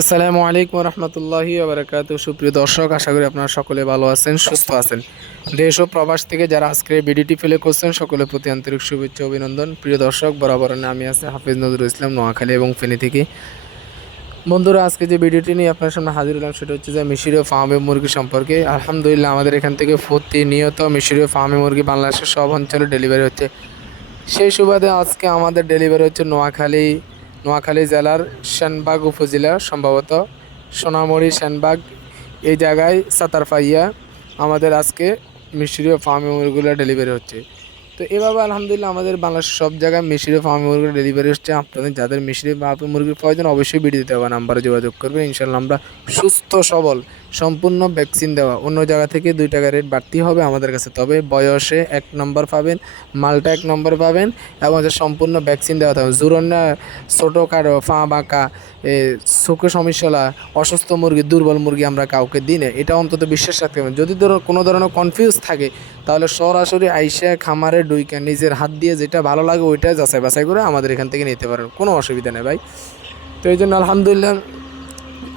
আসসালামু আলাইকুম রহমতুল্লাহি ওবরাকাতু। সুপ্রিয় দর্শক, আশা করি আপনারা সকলে ভালো আছেন, সুস্থ আছেন। দেশ ও প্রবাস থেকে যারা আজকে ভিডিওটি ফেলে করছেন সকলের প্রতি আন্তরিক শুভেচ্ছা অভিনন্দন। প্রিয় দর্শক, বরাবর আমি আছি হাফিজ নজরুল ইসলাম, নোয়াখালী এবং ফেনী থেকে। বন্ধুরা, আজকে যে ভিডিওটি নিয়ে আপনার সামনে হাজির হলাম সেটা হচ্ছে যে মিশরীয় ফার্মে মুরগি সম্পর্কে। আলহামদুলিল্লাহ, আমাদের এখান থেকে প্রতিনিয়ত মিশরীয় ফার্মে মুরগি বাংলাদেশের সব অঞ্চলে ডেলিভারি হচ্ছে। সেই সুবাদে আজকে আমাদের ডেলিভারি হচ্ছে নোয়াখালী জেলার সেনবাগ উপজেলা, সম্ভবত সোনামুড়ি সেনবাগ এই জায়গায় সাতারফাইয়া আমাদের আজকে মিশরীয় ফার্মি মুরগিগুলো ডেলিভারি হচ্ছে। তো এভাবে আলহামদুলিল্লাহ আমাদের বাংলাদেশের সব জায়গায় মিশরীয় ফার্মি মুরগির ডেলিভারি হচ্ছে। আপনাদের যাদের মিশরীয় ফার্মি মুরগির প্রয়োজন অবশ্যই ভিডিও দিতে হবে, নাম্বারে যোগাযোগ করবেন। ইনশাল্লাহ আমরা সুস্থ সবল সম্পূর্ণ ভ্যাকসিন দেওয়া, অন্য জায়গা থেকে 2 টাকা রেট বাড়তি হবে আমাদের কাছে, তবে বয়সে 1 নম্বর পাবেন, মালটা 1 নম্বর পাবেন এবং সম্পূর্ণ ভ্যাকসিন দেওয়া হবে। জুরন্না ছোটো কারো ফা বাঁকা চোখে সমস্যা অসুস্থ মুরগি, দুর্বল মুরগি আমরা কাউকে দিই না, এটা অন্তত বিশ্বাস রাখতে হবে। যদি কোনো ধরনের কনফিউজ থাকে তাহলে সরাসরি আইসা খামারে ডুইকা নিজের হাত দিয়ে যেটা ভালো লাগে ওইটা যাচাই বাছাই করে আমাদের এখান থেকে নিতে পারেন, কোনো অসুবিধা নেই ভাই। তো এই জন্য আলহামদুলিল্লাহ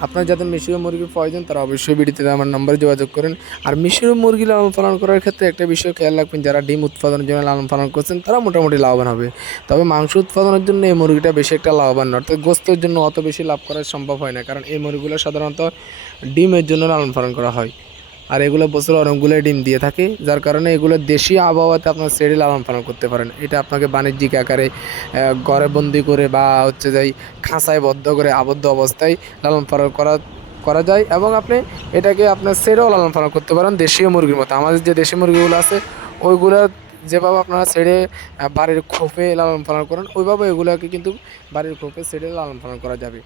আপনার যাদের মিশরীয় মুরগির প্রয়োজন তারা অবশ্যই ভিডিওতে আমার নম্বরে যোগাযোগ করেন। আর মিশরীয় মুরগি লালন পালন করার ক্ষেত্রে একটা বিষয় খেয়াল রাখবেন, যারা ডিম উৎপাদনের জন্য লালন পালন করছেন তারা মোটামুটি লাভবান হবে, তবে মাংস উৎপাদনের জন্য এই মুরগিটা বেশি একটা লাভবান নয়, অর্থাৎ গোস্তের জন্য অত বেশি লাভ করা সম্ভব হয় না, কারণ এই মুরগিগুলো সাধারণত ডিমের জন্য লালন পালন করা হয়। আর এগুলো বছর অনেকগুলো ডিম দিয়ে থাকে, যার কারণে এগুলো দেশীয় আবহাওয়াতে আপনার ছেড়ে লালন পালন করতে পারেন। এটা আপনাকে বাণিজ্যিক আকারে ঘরে বন্দি করে বা হচ্ছে যাই খাঁচায় বদ্ধ করে আবদ্ধ অবস্থায় লালন পালন করা যায়, এবং আপনি এটাকে আপনার ছেড়েও লালন পালন করতে পারেন দেশীয় মুরগির মতো। আমাদের যে দেশি মুরগিগুলো আছে ওইগুলো যেভাবে আপনারা ছেড়ে বাড়ির খোপে লালন পালন করেন ওইভাবে এগুলোকে কিন্তু বাড়ির খোপে ছেড়ে লালন পালন করা যাবে।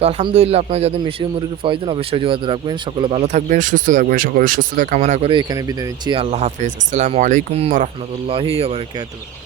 তো আলহামদুলিল্লাহ, আপনার যাদের মিশরীয় মুরগির প্রয়োজন অবশ্যই যোগাযোগ রাখবেন। সকলে ভালো থাকবেন, সুস্থ থাকবেন, সকলের সুস্থতা কামনা করে এখানে বিদায় নিচ্ছি। আল্লাহ হাফেজ। আসসালামু আলাইকুম রহমতুল্লাহি ওয়া বারাকাতুহু।